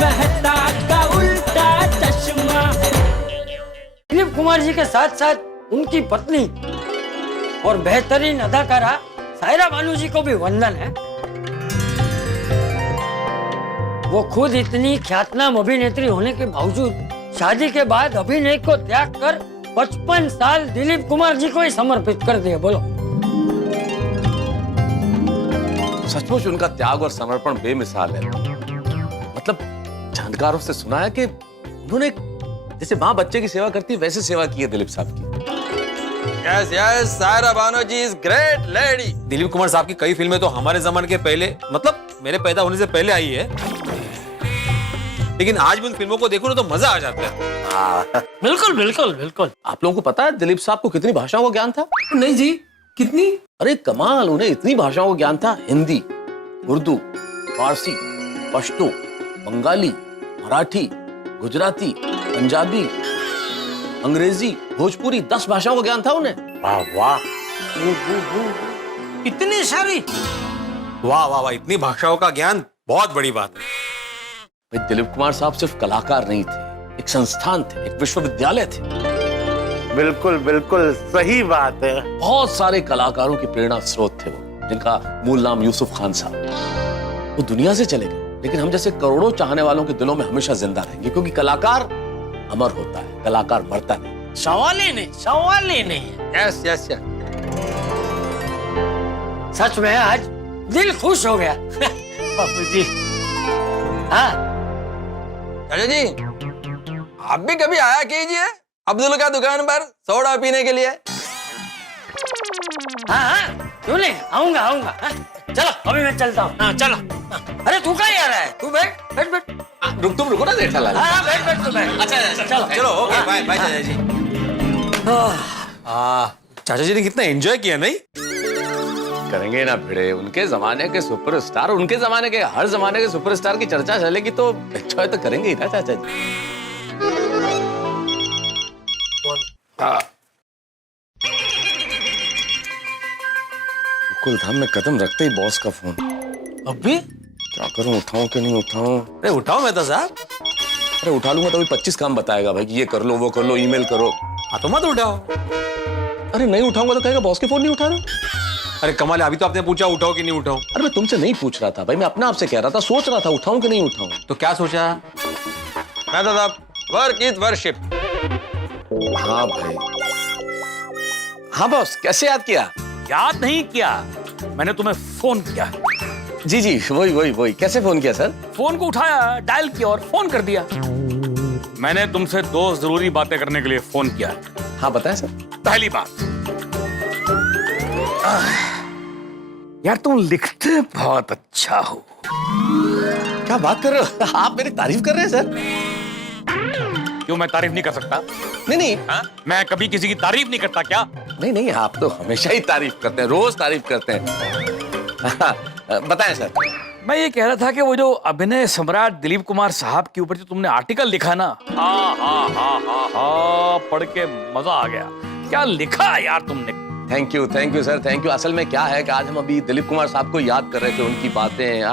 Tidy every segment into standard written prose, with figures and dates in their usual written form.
मेहता का उल्टा चश्मा। दिलीप कुमार जी के साथ साथ उनकी पत्नी और बेहतरीन अदाकारा सायरा बानू जी को भी वंदन है। वो खुद इतनी ख्यातनाम अभिनेत्री होने के बावजूद शादी के बाद अभिनय को त्याग कर 55 साल दिलीप कुमार जी को ही समर्पित कर दिए। बोलो, सचमुच उनका त्याग और समर्पण बेमिसाल है। मतलब जानकारों से सुना है कि उन्होंने जैसे माँ बच्चे की सेवा करती है वैसे सेवा की है दिलीप साहब की। Yes yes, Saira Bano ji is great lady. Dilip Kumar साहब की कई फिल्में तो हमारे जमाने के पहले, मतलब मेरे पैदा होने से पहले आई है, लेकिन आज भी उन फिल्मों को देखो ना तो मजा आ जाता है। बिल्कुल बिल्कुल बिल्कुल। आप लोगों को पता है दिलीप साहब को कितनी भाषाओं का ज्ञान था? नहीं जी, कितनी? अरे कमाल, उन्हें इतनी भाषाओं का ज्ञान था। हिंदी, उर्दू, फारसी, पश्तो, बंगाली, मराठी, गुजराती, पंजाबी, अंग्रेजी, भोजपुरी, 10 भाषाओं का ज्ञान था उन्हें। वाह वाह, इतनी सारी? वाह वाह वाह, इतनी भाषाओं का ज्ञान बहुत बड़ी बात है। भाई दिलीप कुमार साहब सिर्फ कलाकार नहीं थे, एक संस्थान थे, एक विश्वविद्यालय थे। बिल्कुल बिल्कुल सही बात है। बहुत सारे कलाकारों की प्रेरणा स्रोत थे वो, जिनका मूल नाम यूसुफ खान साहब। वो दुनिया से चले गए, लेकिन हम जैसे करोड़ों चाहने वालों के दिलों में हमेशा जिंदा रहेंगे, क्योंकि कलाकार अमर होता है, कलाकार मरता नहीं। सवाल ही नहीं, सवाल ही नहीं। यस यस यस, सच में आज दिल खुश हो गया। बापू जी। हाँ, चाचा जी आप भी कभी आया कीजिए अब्दुल का दुकान पर सोडा पीने के लिए। हाँ हाँ, क्यों नहीं, आऊंगा आऊंगा। हाँ? चलो अभी मैं चलता हूँ। हाँ चलो। हाँ। अरे तू कहाँ आ रहा है? तू बैठ बैठ बैठ। तुम रुको ना जेठालाल। हाँ बैठ बैठ तू बैठ। अच्छा चलो चलो, ओके बाय बाय चाचा जी। चाचा जी ने कितना एंजॉय किया नहीं? करेंगे ना भिड़े, उनके जमाने के सुपरस्टार, उनके जमाने के हर जमाने के सुपरस्टार की चर्चा चलेगी तो एंजॉय तो करेंगे ही ना चाचा जी। कुलधाम में कदम रखते ही बॉस का फोन। अभी क्या करूं, उठाऊं कि नहीं उठाऊं? अरे उठाओ मेहता साहब। अरे उठा लूंगा तो भी 25 काम बताएगा भाई कि ये कर लो वो कर लो, ईमेल करो। हाँ तो मत उठाओ। अरे नहीं उठाऊंगा तो कहेगा बॉस के फोन नहीं उठा रहा। अरे कमाल, अभी तो आपने पूछा उठाओ कि नहीं उठाओ। अरे मैं तुमसे नहीं पूछ रहा था भाई, मैं अपने आप से कह रहा था, सोच रहा था उठाऊं कि नहीं उठाऊं। तो क्या सोचा? मेहता साहब, वर्क इज वर्शिप। हाँ भाई। हाँ बॉस, कैसे याद किया? याद नहीं किया, मैंने तुम्हें फोन किया। जी जी, वही कैसे फोन किया सर? फोन को उठाया, डायल किया और फोन कर दिया। मैंने तुमसे 2 जरूरी बातें करने के लिए फोन किया। हाँ बताएं सर। पहली बात, यार तुम लिखते बहुत अच्छा हो। क्या बात कर रहे हो? आप मेरी तारीफ कर रहे हैं सर? क्यों, मैं तारीफ नहीं कर सकता? नहीं हाँ? मैं कभी किसी की तारीफ नहीं करता क्या? नहीं, आप तो हमेशा ही तारीफ करते हैं, रोज तारीफ करते हैं। बताएं सर। मैं ये कह रहा था कि वो जो अभिनय सम्राट दिलीप कुमार साहब के ऊपर जो तुमने आर्टिकल लिखा ना, हाँ, पढ़ के मजा आ गया। क्या लिखा यार तुमने? Thank you sir, thank you. असल में क्या है कि आज हम अभी दिलीप कुमार साहब को याद कर रहे थे, उनकी बातें,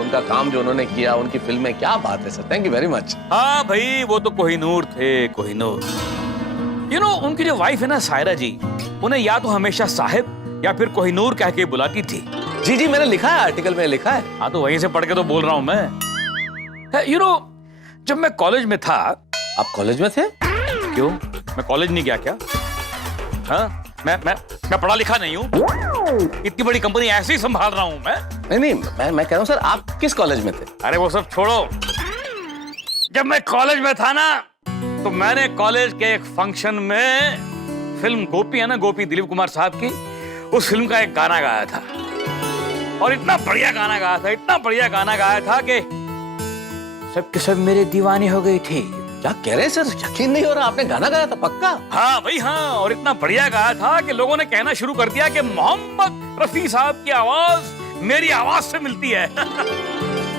उनका काम जो उन्होंने किया, उनकी फिल्में, क्या बात है sir, thank you very much. हाँ भाई, वो तो कोहिनूर थे, कोहिनूर। उनकी जो वाइफ है ना सायरा जी, उन्हें या तो हमेशा साहिब या फिर कोहिनूर कह के बुलाती थी। जी मैंने लिखा है, आर्टिकल में लिखा है। हाँ तो वहीं से पढ़ के तो बोल रहा हूँ मैं। जब मैं कॉलेज में था। आप कॉलेज में थे? क्यों, मैं कॉलेज नहीं गया क्या? हाँ, मैं पढ़ा लिखा नहीं हूँ? इतनी बड़ी कंपनी ऐसे ही संभाल रहा हूँ मैं। नहीं, मैं कह रहा हूँ सर, आप किस कॉलेज में थे? अरे वो सब छोड़ो। जब मैं कॉलेज में था ना, तो मैंने कॉलेज के एक फंक्शन में फिल्म गोपी है ना, गोपी दिलीप कुमार साहब की, उस फिल्म का एक गाना गाया था। और इतना बढ़िया गाना गाया था कि सब के सब मेरे दीवाने हो गई थी। क्या कह रहे हैं सर, यकीन नहीं हो रहा, आपने गाना गाया था पक्का? हाँ भाई हाँ, और इतना बढ़िया गाया था कि लोगों ने कहना शुरू कर दिया कि मोहम्मद रफी साहब की आवाज मेरी आवाज से मिलती है।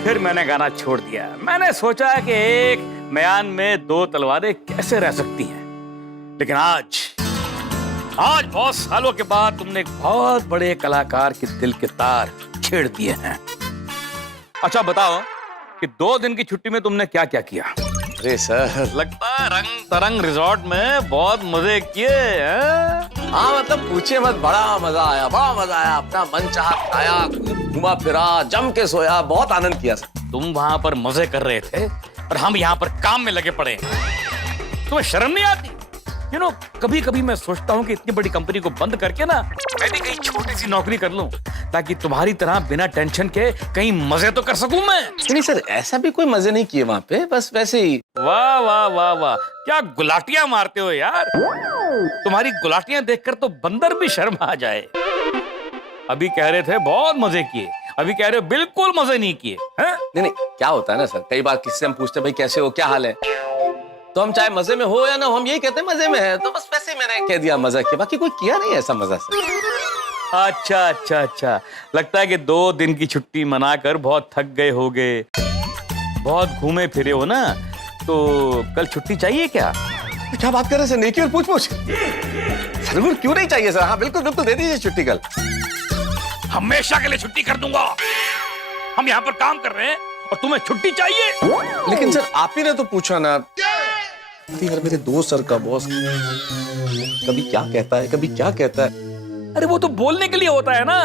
फिर मैंने गाना छोड़ दिया। मैंने सोचा कि एक म्यान में 2 तलवारें कैसे रह सकती हैं, लेकिन आज बहुत सालों के बाद तुमने एक बहुत बड़े कलाकार के दिल के तार छेड़ दिए हैं। अच्छा बताओ, कि 2 दिन की छुट्टी में तुमने क्या क्या किया। अरे सर, लगता है रंग तरंग रिजॉर्ट में बहुत मजे किए हैं। हाँ मतलब पूछे मत, बड़ा मजा आया, बड़ा मजा आया। अपना मन चाहा खाया, घूमा फिरा, जम के सोया, बहुत आनंद किया सर। तुम वहां पर मजे कर रहे थे और हम यहाँ पर काम में लगे पड़े हैं। तुम्हें शर्म नहीं आती? यू नो, कभी कभी मैं सोचता हूँ कि इतनी बड़ी कंपनी को बंद करके ना मैं भी कहीं छोटी सी नौकरी कर लूं, ताकि तुम्हारी तरह बिना टेंशन के कहीं मजे तो कर सकूं मैं। नहीं सर, ऐसा भी कोई मजे नहीं किए वहां पे, बस वैसे ही। वाह वाह वाह वाह, क्या गुलाटियां मारते हो यार। तुम्हारी गुलाटियां देखकर तो बंदर भी शर्म आ जाए। अभी कह रहे थे बहुत मजे किए, अभी कह रहे हो बिल्कुल मजे नहीं किए हैं? नहीं, क्या होता है ना सर, कई बार किसी से हम पूछते हैं भाई कैसे हो, क्या हाल है, तो हम चाहे मजे में हो या ना हो, हम यही कहते हैं मजे में है। तो बस वैसे ही मैंने कह दिया मजा किया, बाकी कोई किया नहीं ऐसा मजा से। अच्छा अच्छा अच्छा, लगता है कि 2 दिन की छुट्टी मनाकर बहुत थक गए होगे, बहुत घूमे फिरे हो ना, तो कल छुट्टी चाहिए क्या? क्या बात कर रहे हैं सर, नेकी और पूछ सर, क्यों नहीं चाहिए सर? हाँ बिल्कुल बिल्कुल, दे दीजिए छुट्टी कल। हमेशा के लिए छुट्टी कर दूंगा। हम यहाँ पर काम कर रहे हैं और तुम्हें छुट्टी चाहिए? लेकिन सर आप ही ने तो पूछा ना। यार मेरे दोस्त सर का बॉस कभी क्या कहता है, कभी क्या कहता है। अरे वो तो बोलने के लिए होता है ना।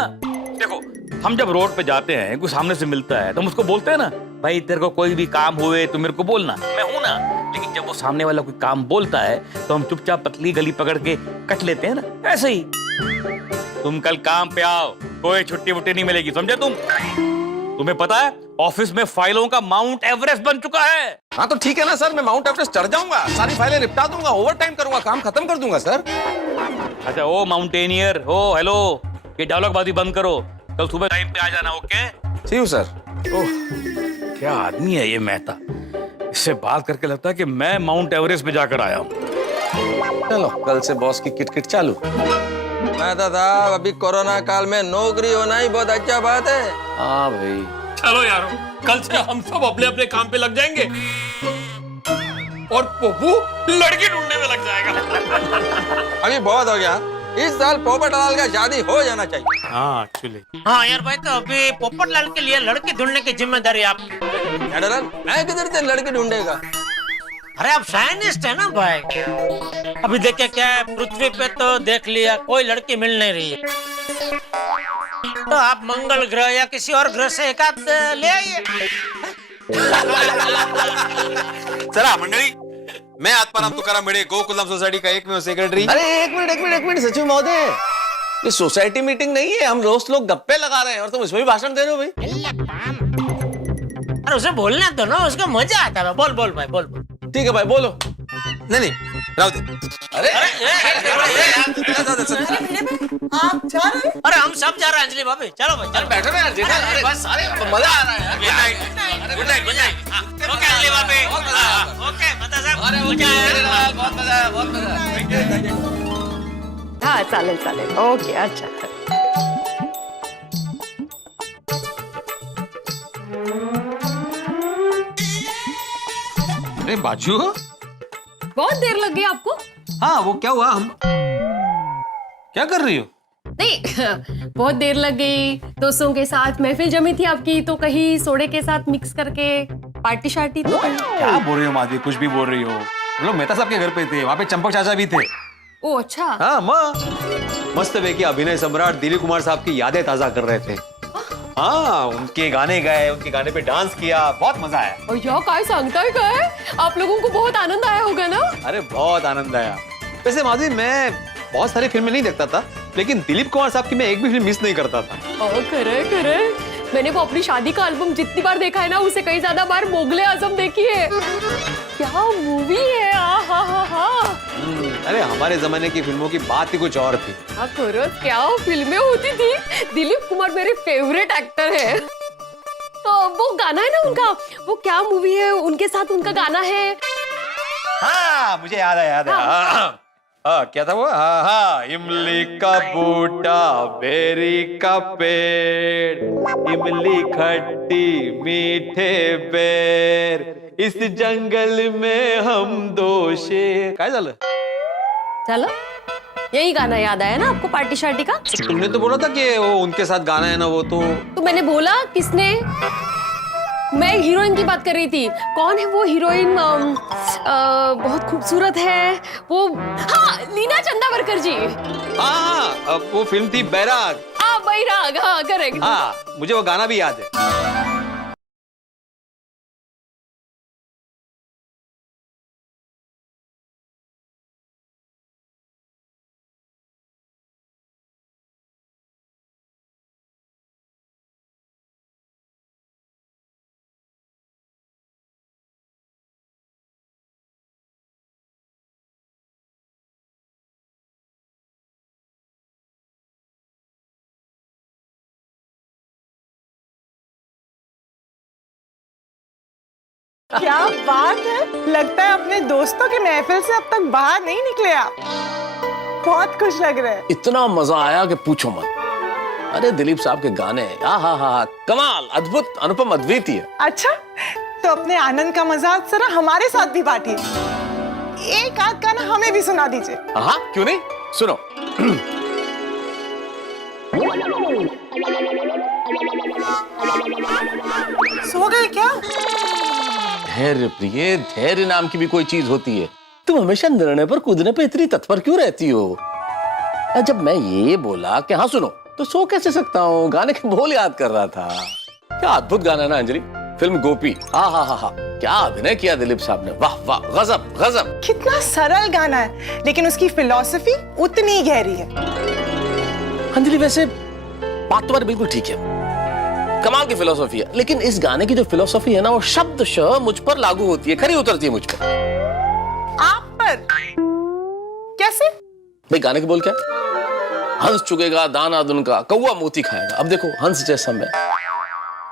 देखो, हम जब रोड पे जाते हैं, कोई सामने से मिलता है तो हम उसको बोलते हैं ना, भाई तेरे को कोई भी काम हुए तो मेरे को बोलना, मैं हूं ना। लेकिन जब वो सामने वाला कोई काम बोलता है तो हम चुपचाप पतली गली पकड़ के कट लेते हैं ना, ऐसे ही। तुम कल काम पे आओ, कोई छुट्टी वुट्टी नहीं मिलेगी, समझे तुम? तुम्हें पता है ऑफिस में फाइलों का माउंट एवरेस्ट बन चुका है। हाँ तो ठीक है ना सर, मैं माउंट एवरेस्ट चढ़ जाऊंगा, सारी फाइलें निपटा दूंगा, ओवर टाइम करूंगा, काम खत्म कर दूंगा सर। अच्छा ओ माउंटेनियर, ओ हेलो, ये डायलॉगबाजी बंद करो, कल सुबह टाइम पे आ जाना, ओके? ठीक हूँ सर। ओह, क्या आदमी है ये मेहता। इससे बात करके लगता है कि मैं माउंट एवरेस्ट पे जाकर आया हूँ। चलो कल से बॉस की किटकिट चालू। मेहता साहब, अभी कोरोना काल में नौकरी होना ही बहुत अच्छा बात है। हाँ भाई, चलो यारो, कल से हम सब अपने अपने काम पे लग जाएंगे और पप्पू लड़की ढूंढने में लग जाएगा। अभी बहुत हो गया, इस साल पोपटलाल का शादी हो जाना चाहिए। हाँ एक्चुअली। हाँ यार भाई, तो अभी पोपटलाल के लिए लड़की ढूंढने की जिम्मेदारी आपकी। जनरल, मैं किधर से लड़की ढूंढेगा? अरे आप साइंटिस्ट है ना भाई। अभी देखे क्या है, पृथ्वी पे तो देख लिया कोई लड़की मिल नहीं रही है, तो आप मंगल ग्रह या किसी और ग्रह से एक आध ले आइए। चला मंडळी, मैं आत्माराम तुकाराम भिडे, गोकुलम सोसाइटी का एकमेव सेक्रेटरी। अरे एक मिनट सचिव महोदय, ये सोसाइटी मीटिंग नहीं है, हम दोस्त लोग गप्पे लगा रहे हैं और तुम इसमें भी भाषण दे रहे हो भाई। अरे उसे बोलना तो ना, उसको मजा आता है। बोल बोल भाई, बोल बोल। ठीक है भाई, बोलो। नहीं राव दे। अरे आप जा रहे हैं? अरे हम सब जा रहे हैं अंजलि भाभी, चलो भाई चलो। बैठो ना यार, जेठा, अरे बस, अरे मजा आ रहा है यार। Good night good night. Okay Anjali भाभी, ओके मता साहब, अरे मजा आया। बहुत मजा आया, बहुत मजा आया। हाँ चालेल चालेल, ओके अच्छा। अरे बाजू, बहुत देर लग गई आपको? हाँ वो क्या हुआ? हम क्या कर रही हो? नहीं बहुत देर लग गई, दोस्तों के साथ महफिल जमी थी आपकी, तो कहीं सोडे के साथ मिक्स करके पार्टी शार्टी तो कहीं। क्या बोल रही हो माधवी, कुछ भी बोल रही हो। हम लोग मेहता साहब के घर पे थे, वहाँ पे चंपक चाचा भी थे। ओ अच्छा। हाँ माँ, मस्त वे की अभिनय सम्राट दिलीप कुमार साहब की यादें ताजा कर रहे थे। हाँ, उनके गाने गाए, उनके गाने पे डांस किया, बहुत मजा आया। और यह काय सांगताय काय? आप लोगों को बहुत आनंद आया होगा ना? अरे बहुत आनंद आया। वैसे माधवी, मैं बहुत सारी फिल्में नहीं देखता था, लेकिन दिलीप कुमार साहब की मैं एक भी फिल्म मिस नहीं करता था। करे मैंने वो अपनी शादी का एल्बम जितनी बार देखा है ना, उससे कई ज्यादा बार मुगले आजम देखी है। क्या मूवी है, आहा। अरे हमारे जमाने की फिल्मों की बात ही कुछ और थी। खरंच क्या फिल्में होती थी। दिलीप कुमार मेरे फेवरेट एक्टर है। तो वो गाना है ना उनका, वो क्या मूवी है उनके साथ उनका गाना है? हाँ मुझे याद है। हाँ क्या था वो? हाँ, इमली का बूटा, बेरी का पेड़, इमली खट्टी मीठे बेर, इस जंगल में हम दो शेर। काय झालं? चलो यही गाना याद आया ना आपको पार्टी शार्टी का? तुमने तो बोला था कि वो उनके साथ गाना है ना, वो तो मैंने बोला किसने? मैं हीरोइन की बात कर रही थी। कौन है वो हीरोइन? बहुत खूबसूरत है वो। हाँ, लीना चंदावरकर जी। हाँ, वो फिल्म थी बैराग। हाँ, बैराग, हाँ करेक्ट। हाँ, मुझे वो गाना भी याद है। क्या बात है, लगता है अपने दोस्तों की महफिल से अब तक बाहर नहीं निकले आप। बहुत खुश लग रहे हैं। इतना मजा आया कि पूछो मत। अरे दिलीप साहब के गाने, हा कमाल, अद्भुत, अनुपम, अद्वितीय। अच्छा, तो अपने आनंद का मजा जरा हमारे साथ भी बांटिए। एक आध गाना हमें भी सुना दीजिए। हाँ, क्यों नहीं, सुनो। सो गए क्या? धैर्य प्रिय, धैर्य नाम की भी कोई चीज होती है। तुम हमेशा निर्णय पर कूदने पे इतनी तत्पर क्यों रहती हो? जब मैं ये बोला कि हाँ सुनो, तो सो कैसे सकता हूँ? गाने के बोल याद कर रहा था। क्या अद्भुत गाना है ना अंजलि, फिल्म गोपी। हा, क्या अभिनय किया दिलीप साहब ने, वाह वाह, गजब गजब। कितना सरल गाना है, लेकिन उसकी फिलॉसफी उतनी गहरी है। अंजलि वैसे बात तुम्हारी बिल्कुल ठीक है, कमाल की फिलोसॉफी है, लेकिन इस गाने की जो फिलोसॉफी है ना, वो शब्दशः मुझ पर लागू होती है, खरी उतरती है मुझ पर। आप पर कैसे? भाई गाने के बोल क्या? हंस चुकेगा दाना दुनका, कौवा मोती खाएगा। अब देखो, हंस जैसा मैं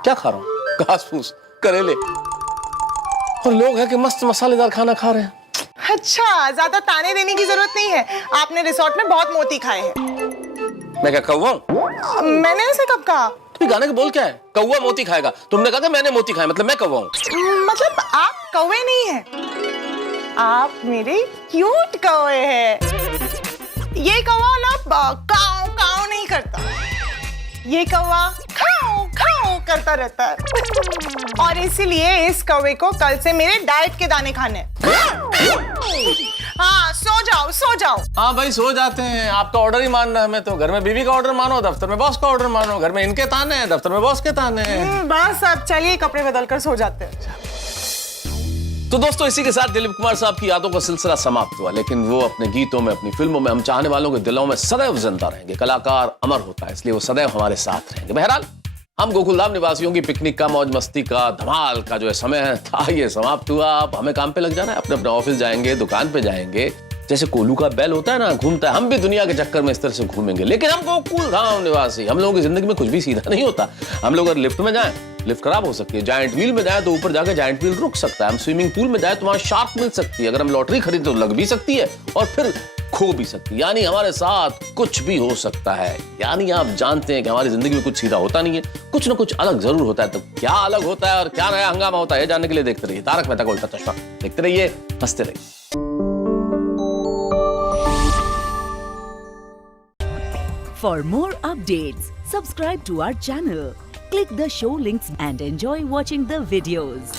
क्या खा रहा हूँ? घास फूस, करेले, और लोग हैं कि मस्त मसालेदार खाना खा रहे हैं। अच्छा, ज्यादा ताने देने की जरूरत नहीं है, आपने रिसोर्ट में बहुत मोती खाए हैं। मैं क्या कौवा? मैंने ऐसे कब कहा? गाने का बोल क्या है? कौवा मोती खाएगा। तुमने कहा था मैंने मोती खाया, मतलब मैं कौवा हूँ। मतलब आप कौवे नहीं हैं, आप मेरे क्यूट कौवे हैं। ये कौवा ना काऊ काऊ नहीं करता, ये कौवा खाओ खाओ करता रहता है। और इसीलिए इस कौवे को कल से मेरे डाइट के दाने खाने। हाँ, सो जाओ सो जाओ। हाँ भाई, सो जाते हैं। आपका ऑर्डर ही मानना है हमें तो। घर में बीवी का ऑर्डर मानो, दफ्तर में बॉस का ऑर्डर मानो। घर में इनके ताने हैं, दफ्तर में बॉस के ताने हैं। बस अब चलिए, कपड़े बदल कर सो जाते हैं। तो दोस्तों, इसी के साथ दिलीप कुमार साहब की यादों का सिलसिला समाप्त हुआ, लेकिन वो अपने गीतों में, अपनी फिल्मों में हम चाहने वालों के दिलों में सदैव जिंदा रहेंगे। कलाकार अमर होता है, इसलिए वो सदैव हमारे साथ रहेंगे। बहरहाल, हम गोकुलधाम निवासियों की पिकनिक का, मौज मस्ती का, धमाल का जो समय है था, ये समाप्त हुआ। अब हमें काम पे लग जाना है, अपने अपने ऑफिस जाएंगे, दुकान पे जाएंगे। जैसे कोलू का बैल होता है ना, घूमता है, हम भी दुनिया के चक्कर में इस तरह से घूमेंगे। लेकिन हम गोकुलधाम निवासी, हम लोगों की जिंदगी में कुछ भी सीधा नहीं होता। हम लोग अगर लिफ्ट में जाएं, लिफ्ट खराब हो सकती है। जायंट व्हील में जाए तो ऊपर जाकर जायंट व्हील रुक सकता है। हम स्विमिंग पूल में जाए तो वहां शार्क मिल सकती है। अगर हम लॉटरी खरीदे तो लग भी सकती है और फिर खो भी सकती है। यानी हमारे साथ कुछ भी हो सकता है। यानी आप जानते हैं कि हमारी जिंदगी में कुछ सीधा होता नहीं है, कुछ ना कुछ अलग जरूर होता है। तो क्या अलग होता है और क्या नया हंगामा होता है, जानने के लिए देखते रहिए तारक मेहता का उल्टा चश्मा। देखते रहिए, हंसते रहिए। For more updates, subscribe to our channel, click the show links and enjoy watching the videos.